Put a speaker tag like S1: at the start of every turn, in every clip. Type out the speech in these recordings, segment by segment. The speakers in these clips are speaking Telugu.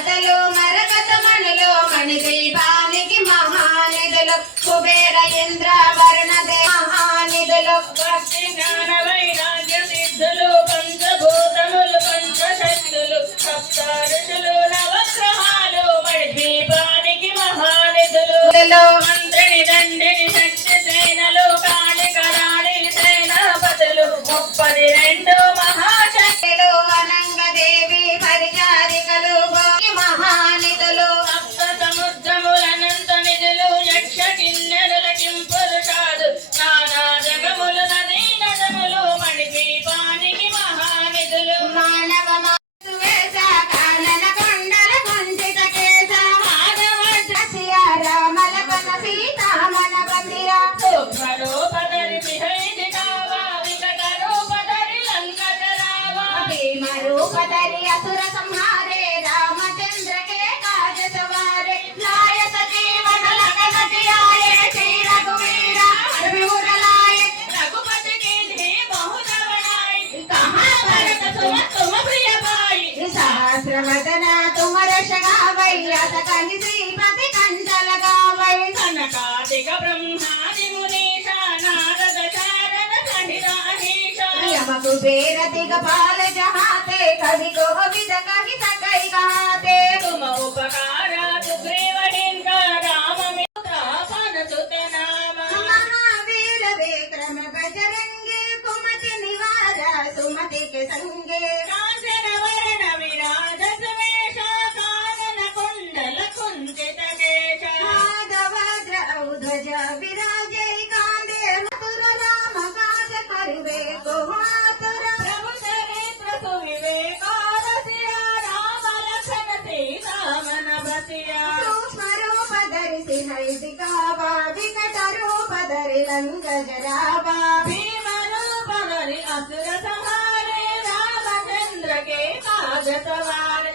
S1: ఉల్లతలు మరకత మణులు మణిదీపానికి మహానిధులు కుబేర ఇంద్ర వరుణ మహానిధులు
S2: జ్ఞాన వైరాగ్య సిద్ధులు పంచభూతములు పంచశక్తులు సప్త ఋషులు నవగ్రహాలు మణి దీపానికి మహానిధులు.
S1: నిధులు
S2: మంత్రిని దండిని శక్తి సేనలు కాళిక రాణి సేనాపతులు ముప్పది రెండు మహాశక్తి
S1: సర్వదనా తుమరషగా వై అత కని శ్రీపతి కంచలగా వై
S2: కనకాదిక బ్రహ్మాది మునీషా నారద శారద చండిరాహీష
S1: యమకు బేరతిగ పాల జహాతే కవి కోవిద కవిత కై గాతే తుమ ఉపకార సుగ్రీవడింక రామమే సంగే జరాబా వికట రూపధరి లంక జరాబా
S2: భీమ రూపధరి అసుర సమారే రామచంద్ర కే పాద సవారే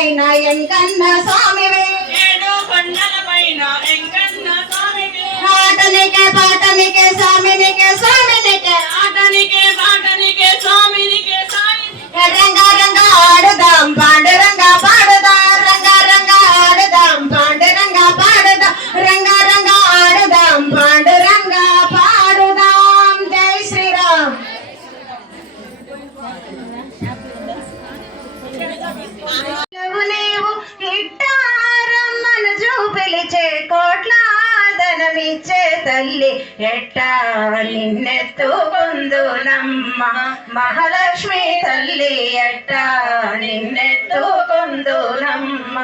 S1: కొండల పైన ఎంకన్న స్వామివే.
S2: ఏడు కొండల పైన వెంకన్న స్వామికి
S1: ఆటనికే పాటనికే స్వామినికే స్వామినికే.
S2: ఆటనికే పాటనికే స్వామినికే సాయినికే
S1: రంగ రంగ ఆడుదాం పాండురంగ పాడుదాం. రంగ రంగ ఆడుదాం పాండురంగ పాడుదాం. రంగ రంగ ఆడుదాం పాండురంగ పాడుదాం. జై శ్రీరామ్. నువ్వు నీవు ధనమిచ్చే తల్లి ఎట్టా నిన్నెత్తుకుందు నమ్మ మహాలక్ష్మి తల్లి ఎట్టా నిన్నెత్తుకుందు నమ్మ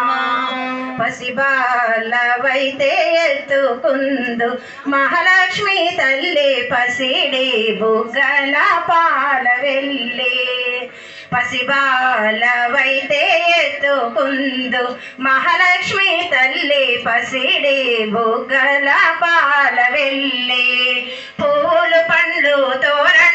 S1: పసిబాలవైతే ఎత్తుకుందు. మహాలక్ష్మి తల్లి పసిడి బుగ్గల పాల వెళ్ళి పసిబాలవైతే ఎత్తుకుందు. మహాలక్ష్మి తల్లి పసిడి బుగ్గల పాల వెళ్ళి పూలు పండ్లు తోరణములతో